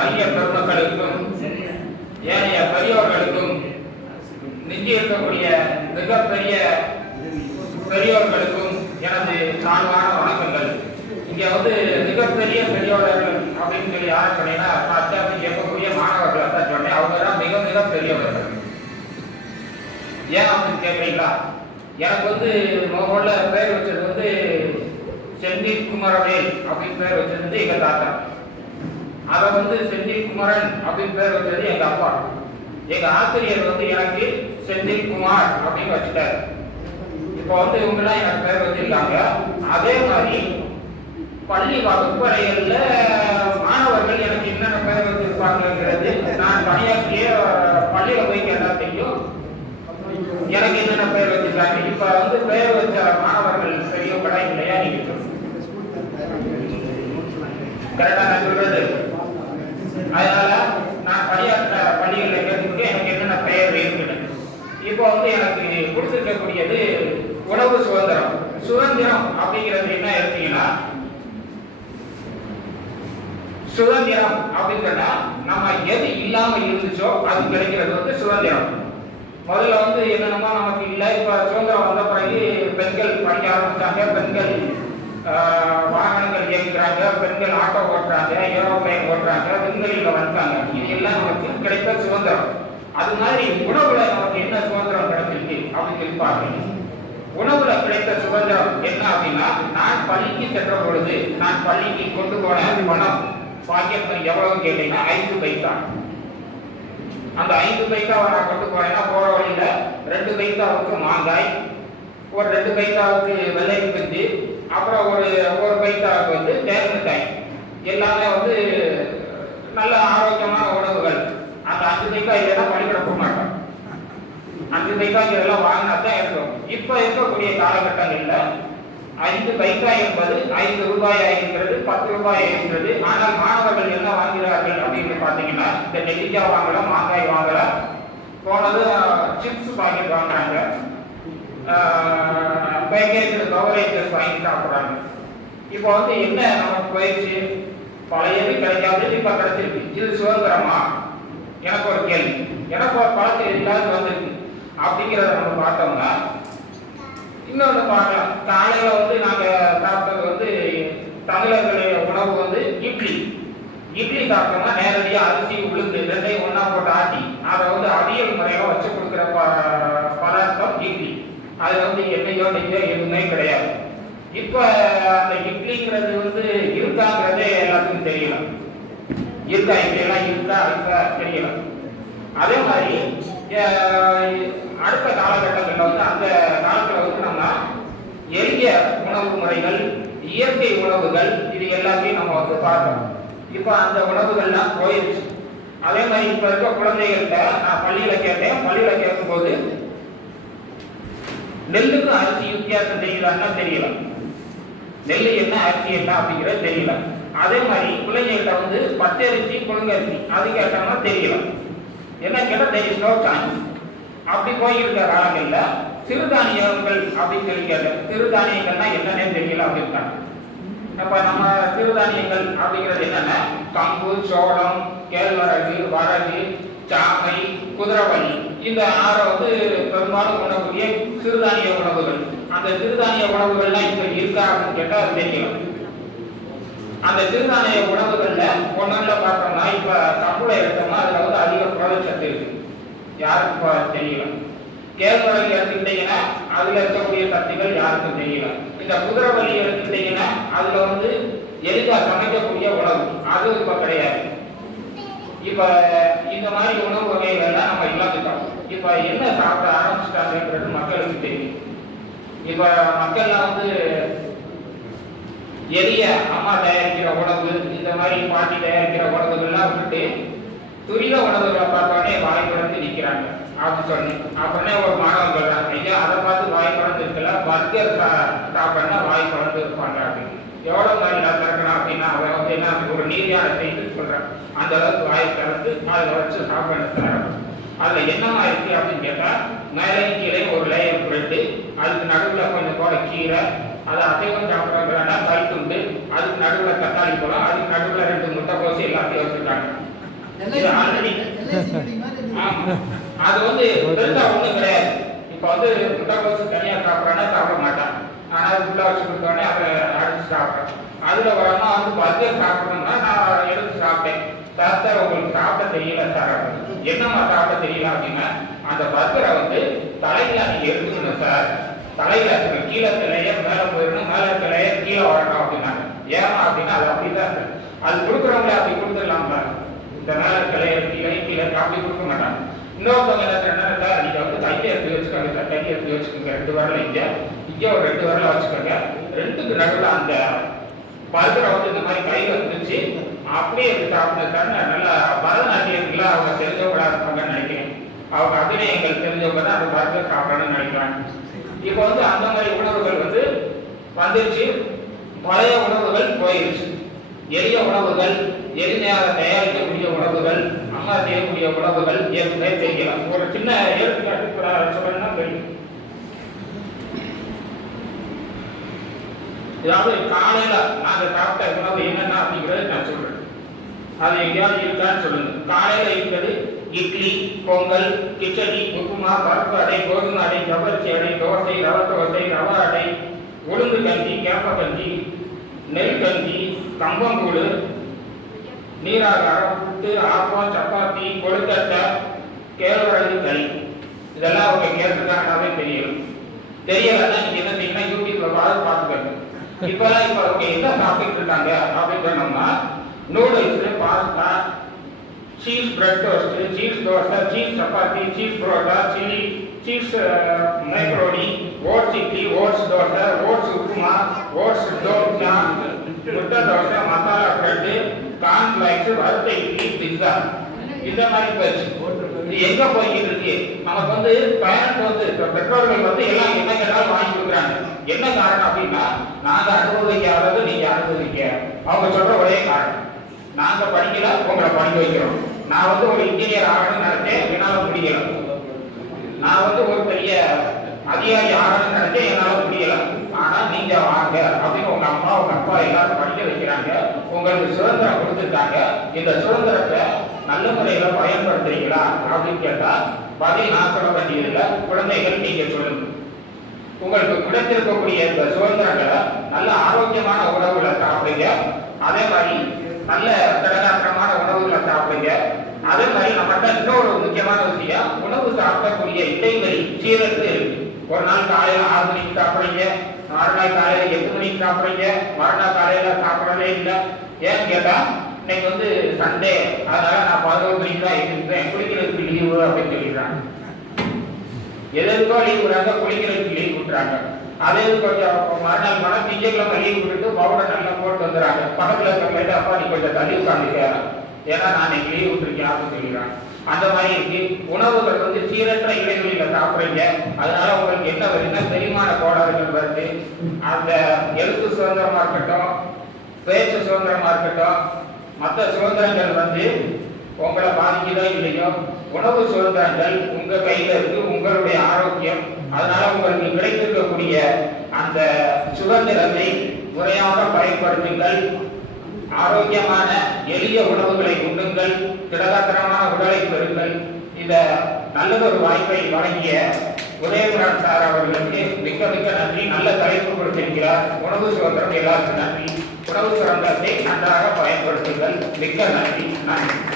அரிய பெருமக்களுக்கும் ஏனைய பெரியோர்களுக்கும் நின்று இருக்கக்கூடிய மிகப்பெரிய பெரியோர்களுக்கும் எனது தாழ்வான வணக்கங்கள். இங்கே வந்து மிகப்பெரிய பெரியோர்கள் அப்படின்னு சொல்லி யார் சொன்னீங்கன்னா அத்தியாவசியம் கேட்கக்கூடிய மாணவர்கள் தான் சொன்னேன். அவங்க தான் மிக மிக பெரியவர்கள். ஏன் அப்படின்னு கேட்குறீங்களா? எனக்கு வந்து முதல்ல பேர் வச்சது வந்து செந்தில் குமரவேல் அப்படின்னு பேர் வச்சது வந்து தாத்தா. அதை வந்து செந்தில் குமரன் அப்படின்னு பேர் வச்சது எங்க அப்பா. எங்க ஆசிரியர் வந்து எனக்கு செந்தில் குமார் அப்படின்னு வச்சுட்டாரு. இப்போ வந்து இவங்கெல்லாம் எனக்கு பேர் வச்சிருக்காங்க. அதே மாதிரி பள்ளி வகுப்பறைகள்ல மாணவர்கள் எனக்கு என்னென்ன பேர் வச்சிருப்பாங்கிறது நான் பணியாற்றிய பள்ளியில போய் கேட்டா தெரியும். எனக்கு என்னென்ன பேர் வச்சிருக்காங்க. இப்ப வந்து பேர் வச்ச மாணவர்கள் பெரியவங்களா இல்லையா நீங்க சொல்லுங்க கரெக்டா நான் சொல்றது அதனால நான் பணியாற்ற பள்ளிகளில் கேட்டுக்கிட்டு எனக்கு என்னென்ன பெயர் இருக்குன்னு இப்போ வந்து எனக்கு இருக்கக்கூடியது உணவு சுதந்திரம். சுதந்திரம் அப்படிங்கிறது என்ன எடுத்தீங்கன்னா சுதந்திரம் அப்படின்னா நம்ம எது இல்லாம இருந்துச்சோ அது கிடைக்கிறது வந்து சுதந்திரம். முதல்ல வந்து என்னென்னமோ நமக்கு இல்லை இப்போ சுதந்திரம் வந்த பிறகு பெண்கள் படிக்க ஆரம்பிச்சாங்க பெண்கள் ஆஹ், வாகனங்கள் இயக்குறாங்க பெண்கள் ஆட்டோ ஓட்டுறாங்க ஏரோப்ளைன் ஓட்டுறாங்க விண்வெளியில் வந்துட்டாங்க இது எல்லாம் நமக்கு கிடைத்த சுதந்திரம். அது மாதிரி உணவுல நமக்கு என்ன சுதந்திரம் கிடைச்சிருக்கு? அப்படின்னு சொல்லி பார்க்கணும் உணவுல கிடைத்த சுதந்திரம் என்ன அப்படின்னா நான் பள்ளிக்கு சென்ற பொழுது நான் பள்ளிக்கு கொண்டு போன பணம் பாக்கியம் எவ்வளவு கேட்டீங்கன்னா ஐந்து பைசா. அந்த ஐந்து பைசாவை நான் கொண்டு போனேன்னா போற வழியில ரெண்டு பைசாவுக்கு மாங்காய் ஒரு ரெண்டு பைசாவுக்கு வெள்ளை பிஞ்சு அப்புறம் ஒரு ஒரு பைசாவுக்கு வந்து தேன் எல்லாமே வந்து நல்ல ஆரோக்கியமான அந்த அஞ்சு பைசா இல்லைன்னா பள்ளிக்கூட போக மாட்டோம். அஞ்சு பைசாக்கு இதெல்லாம் வாங்கினா தான் இருக்கும். இப்போ இருக்கக்கூடிய காலகட்டங்களில் ஐந்து பைக்காய் என்பது ஐந்து ரூபாய் ஆகின்றது பத்து ரூபாய் ஆகின்றது. ஆனால் மாணவர்கள் என்ன வாங்குகிறார்கள் அப்படின்னு பார்த்தீங்கன்னா இந்த நெல்லிக்காய் வாங்கலாம் மாங்காய் வாங்கலாம். போனது சிப்ஸ் பாக்கெட் வாங்குறாங்க. பேக்கேஜ் கவரேஜஸ் வாங்கி சாப்பிட்றாங்க. இப்போ வந்து என்ன நமக்கு போயிடுச்சு? பழையது கிடைக்காது இப்போ கிடைச்சிருக்கு. இது சுதந்திரமா? எனக்கு ஒரு கேள்வி. எனக்கு ஒரு பழக்கம் இல்லாத வந்திருக்கு. அப்படிங்கிறத நம்ம பார்த்தோம்னா இன்னொன்று பார்க்கலாம் காலையில் வந்து நாங்கள் சாப்பிட்டது வந்து தமிழர்களுடைய உணவு வந்து இட்லி. இட்லி சாப்பிட்டோம்னா நேரடியாக அரிசி உளுந்து ரெண்டையும் ஒன்றா போட்டு ஆட்டி அதை வந்து அவியல் முறையில் வச்சு கொடுக்குற ப பதார்த்தம் இட்லி. அதில் வந்து எண்ணெயோ நெய்யோ எதுவுமே கிடையாது. இப்போ அந்த இட்லிங்கிறது வந்து இருக்காங்கிறதே எல்லாத்துக்கும் தெரியலாம் இருக்கா இப்படியெல்லாம் இருக்கா இருக்கா தெரியல. அதே மாதிரி அடுத்த காலகட்டங்களில் வந்து அந்த காலத்தில் வந்து நம்ம எளிய உணவு முறைகள் இயற்கை உணவுகள் இது எல்லாத்தையும் நம்ம வந்து பார்க்கணும். இப்போ அந்த உணவுகள்லாம் போயிடுச்சு அதே மாதிரி இப்போ இருக்க குழந்தைகள்கிட்ட நான் பள்ளியில் கேட்டேன். பள்ளியில் கேட்கும்போது நெல்லுக்கும் அரிசி வித்தியாசம் தெரியலான்னா தெரியல. நெல் என்ன அரிசி என்ன அப்படிங்கிறது தெரியல. அதே மாதிரி பிள்ளைங்கள்ட்ட வந்து பச்சரிசி புழுங்கரிசி அது கேட்டோம்னா தெரியல. என்ன கேட்டால் தெரிய நோ சான்ஸ் அப்படி போயிருக்க காலங்கள்ல சிறுதானியங்கள் அப்படின்னு சொல்லி கேட்டேன். சிறுதானியங்கள்னா என்னன்னே தெரியல அப்படின்ட்டாங்க. அப்ப நம்ம சிறுதானியங்கள் அப்படிங்கிறது என்னன்னா கம்பு சோளம் கேழ்வரகு வரகு சாமை குதிரவழி இந்த ஆறை வந்து பெரும்பாலும் உணவுடைய சிறுதானிய உணவுகள். அந்த சிறுதானிய உணவுகள்லாம் இப்ப இருக்கா அப்படின்னு கேட்டால் அது தெரியல. அந்த சிறுதானிய உணவுகள்ல ஒண்ணுல பார்த்தோம்னா இப்ப தப்புல எடுத்தோம்னா அதுல வந்து அதிக புரதச்சத்து இருக்கு. யாருக்கு தெரியல. கேழ்வரகு எடுத்துக்கிட்டீங்கன்னா அதுல இருக்கக்கூடிய சத்துக்கள் யாருக்கும் தெரியல. இந்த குதிரவள்ளி எடுத்துக்கிட்டீங்கன்னா அதுல வந்து எளிதா சமைக்கக்கூடிய உணவு. அது இப்ப கிடையாது. இப்ப இந்த மாதிரி உணவு வகைகள்லாம் நம்ம இல்லாமட்டோம் இப்ப என்ன சாப்பிட ஆரம்பிச்சிட்டாங்கன்றது மக்களுக்கு தெரியும். இப்ப மக்கள்லாம் வந்து எரிய அம்மா தயாரிக்கிற உணவு இந்த மாதிரி பாட்டி தயாரிக்கிற உணவுகள்லாம் விட்டுட்டு துரித உணவுகளை பார்த்தோடனே வாய் பிறந்து நிற்கிறாங்க அப்படின்னு சொன்னேன். அப்படின்னே ஒரு மாணவன் சொல்றாங்க ஐயா அதை பார்த்து வாய் பிறந்து இருக்கல பர்கர் சாப்பிட்டா வாய் பிறந்து இருப்பாங்க அப்படின்னு. எவ்வளவு மாதிரி திறக்கணும் அப்படின்னா அவன் வந்து என்ன ஒரு நீரியான செய்து சொல்றான் அந்த அளவுக்கு வாய் திறந்து அதை வச்சு சாப்பிட அதுல என்னமா இருக்கு அப்படின்னு கேட்டா மேலே கீழே ஒரு லேயர் பிரெட்டு அதுக்கு நடுவில் கொஞ்சம் போல கீரை அது அசைவம் சாப்பிட்றாங்கன்னா கல் துண்டு அதுக்கு நடுவில் தக்காளி பழம் அதுக்கு நடுவில் ரெண்டு முட்டைக்கோசு எல்லாத்தையும் வச்சுருக்காங்க. அது வந்து பெருசா ஒண்ணும் கிடையாது. இப்ப வந்து முட்டைக்கோசு தனியா சாப்பிடறானா சாப்பிட மாட்டான் ஆனா அது உள்ள வச்சு கொடுத்தோடனே அதை அடிச்சு சாப்பிட்றேன் அதுல வரமா வந்து பர்கர் சாப்பிடணும்னா நான் எடுத்து சாப்பிட்டேன். சார் சார் உங்களுக்கு சாப்பிட தெரியல சார். என்னம்மா சாப்பிட தெரியல அப்படின்னா அந்த பர்கரை வந்து தலையில நீங்க எடுத்துக்கணும் சார். தலையில இருக்கணும் கீழே லேயர் மேல போயிடணும். மேல இருக்க லேயர் கீழே வரணும் அப்படின்னாங்க ஏமா அப்படின்னா அது அப்படிதான் இருக்கு. அது கொடுக்குறவங்களே அப்படி கொடுத்துடலாம்ல இந்த மேல இருக்க லேயர் கீழே கீழே அப்படி கொடுக்க மாட்டாங்க. இன்னொருத்தவங்க என்ன சொன்னாங்க சார் நீங்க வந்து கையை எடுத்து வச்சுக்கோங்க சார். கையை எடுத்து வச்சுக்கோங்க. ரெண்டு வரல இங்க இங்க ஒரு ரெண்டு வரல வச்சுக்கோங்க. ரெண்டுக்கு நடுவில் அந்த பர்கரை வந்து இந்த மாதிரி கை வந்துச்சு. அப்படியே எடுத்து சாப்பிட நல்லா பரதநாட்டியத்துல அவங்க தெரிஞ்சவங்களா இருப்பாங்கன்னு நினைக்கிறேன். அவங்க அபிநயங்கள் தெரிஞ்சவங்க தான் அந்த பர்கர் சாப்பிடணும்னு நினைக்கிறாங்க. இப்போ வந்து அந்த மாதிரி உணவுகள் வந்து வந்துருச்சு. பழைய உணவுகள் போயிருச்சு. எளிய உணவுகள் எளிமையாக தயாரிக்கக்கூடிய உணவுகள் அம்மா செய்யக்கூடிய உணவுகள் ஏற்கனவே செய்யலாம் ஒரு சின்ன எடுத்துக்காட்டு சொல்லணும்னா தெரியும். அதாவது காலையில நாங்க சாப்பிட்ட உணவு என்னென்ன அப்படிங்கறத நான் சொல்றேன். அது எங்கேயாவது இருக்கான்னு சொல்லுங்க. காலையில இருக்கிறது இட்லி பொங்கல் கிச்சடி உப்புமா பருப்பு அடை கோதுமை அடை ஜவ்வரிசி அடை தோசை ரவ தோசை ரவ அடை உளுந்து கஞ்சி கேப்ப கஞ்சி நெல் கஞ்சி கம்பங்கூடு நீராகாரம் புட்டு ஆப்பம் சப்பாத்தி கொழுக்கட்டை கேழ்வரகு களி இதெல்லாம் அவங்க கேட்டிருக்காங்கனாவே தெரியல தெரியலன்னா நீங்க என்ன செய்யணும் யூடியூப்ல பார்த்து பார்த்துக்கணும் இப்பெல்லாம் இப்ப அவங்க என்ன சாப்பிட்டு இருக்காங்க அப்படின்னு சொன்னோம்னா noodles pasta cheese bread toast cheese dosa cheese chapati cheese parotta chilli cheese macaroni oats idli oats dosa oats upma oats dosa முட்டை dosa masala bread corn flakes வறுத்த இட்லி பிஸ்ஸா இந்த மாதிரி போயிடுச்சு. இது எங்க போய்கிட்டு இருக்கு? நமக்கு வந்து பயணத்து வந்து இப்ப பெற்றோர்கள் வந்து எல்லாம் என்ன கேட்டாலும் வாங்கி கொடுக்குறாங்க. என்ன காரணம் அப்படின்னா நாங்க அனுபவிக்காதது நீங்க அனுபவிக்க. அவங்க சொல்ற ஒரே காரணம். நாங்க படிக்கல உங்களை படிக்க வைக்கிறோம். நான் வந்து ஒரு இன்ஜினியர் ஆகணும்னு நினைச்சேன் என்னால முடியல. நான் வந்து ஒரு பெரிய அதிகாரி ஆகணும்னு நினைச்சேன் என்னால முடியல. ஆனா நீங்க வாங்க அப்படின்னு உங்க அம்மா உங்க அப்பா எல்லாரும் படிக்க வைக்கிறாங்க. உங்களுக்கு சுதந்திரம் கொடுத்துருக்காங்க. இந்த சுதந்திரத்தை நல்ல முறையில பயன்படுத்துறீங்களா அப்படின்னு கேட்டா பதில் நான் சொல்ல வேண்டியதில்லை. குழந்தைகள் நீங்க சொல்லுங்க. உங்களுக்கு கிடைத்திருக்கக்கூடிய இந்த சுதந்திரங்களை நல்ல ஆரோக்கியமான உணவுகளை சாப்பிடுங்க. அதே மாதிரி நல்ல திடகாத்திரமான உணவுகளை சாப்பிடுங்க. அதே மாதிரி நம்மகிட்ட இன்னொரு முக்கியமான விஷயம் உணவு சாப்பிடக்கூடிய இடைவெளி சீரத்து ஒரு நாள் காலையில ஆறு மணிக்கு சாப்பிடுறீங்க மறுநாள் காலையில எட்டு மணிக்கு சாப்பிடுறீங்க மறுநாள் காலையில சாப்பிடவே இல்லை. ஏன்னு கேட்டா இன்னைக்கு வந்து சண்டே அதனால நான் பதினோரு மணிக்கு தான் எழுந்திருக்கிறேன் குளிக்கிறதுக்கு லீவு அப்படின்னு சொல்லிடுறாங்க. எதற்கோ லீவ் விடுறாங்க குளிக்கிறதுக்கு லீவ் விட்டுறாங்க. அதே கொஞ்சம் மறுநாள் மன திங்கக்கிழமை லீவ் விட்டுட்டு பவுடர் நல்லா வந்துடுறாங்க பக்கத்துல இருக்க அப்பா நீ கொஞ்சம் தள்ளி உட்காந்துக்க ஏன்னா நான் இன்னைக்கு லீவ் விட்டுருக்கேன் அப்படின்னு சொல்லிடுறாங்க அந்த மாதிரி இருக்கு உணவுகள் வந்து சீரற்ற இடைவெளியில சாப்பிடுறீங்க. அதனால உங்களுக்கு என்ன வருதுன்னா செரிமான கோளாறுகள் வருது அந்த எழுத்து சுதந்திரமா இருக்கட்டும் பேச்சு சுதந்திரமா இருக்கட்டும் மற்ற சுதந்திரங்கள் வந்து உங்களை பாதிக்குதோ இல்லையோ உணவு சுதந்திரங்கள் உங்க கையில இருக்கு உங்களுடைய ஆரோக்கியம். அதனால உங்களுக்கு கிடைத்திருக்கக்கூடிய அந்த சுதந்திரத்தை முறையாக பயன்படுத்துங்கள் ஆரோக்கியமான எளிய உணவுகளை உண்ணுங்கள் திடகாத்திரமான உடலை பெறுங்கள். இந்த நல்லதொரு வாய்ப்பை வழங்கிய உதயகுமார் சார் அவர்களுக்கு மிக்க மிக்க நன்றி. நல்ல தலைப்பு கொடுத்திருக்கிறார். உணவு சுதந்திரம் எல்லாருக்கும் நன்றி. உணவு சுதந்திரத்தை நன்றாக பயன்படுத்துங்கள். மிக்க நன்றி. நன்றி.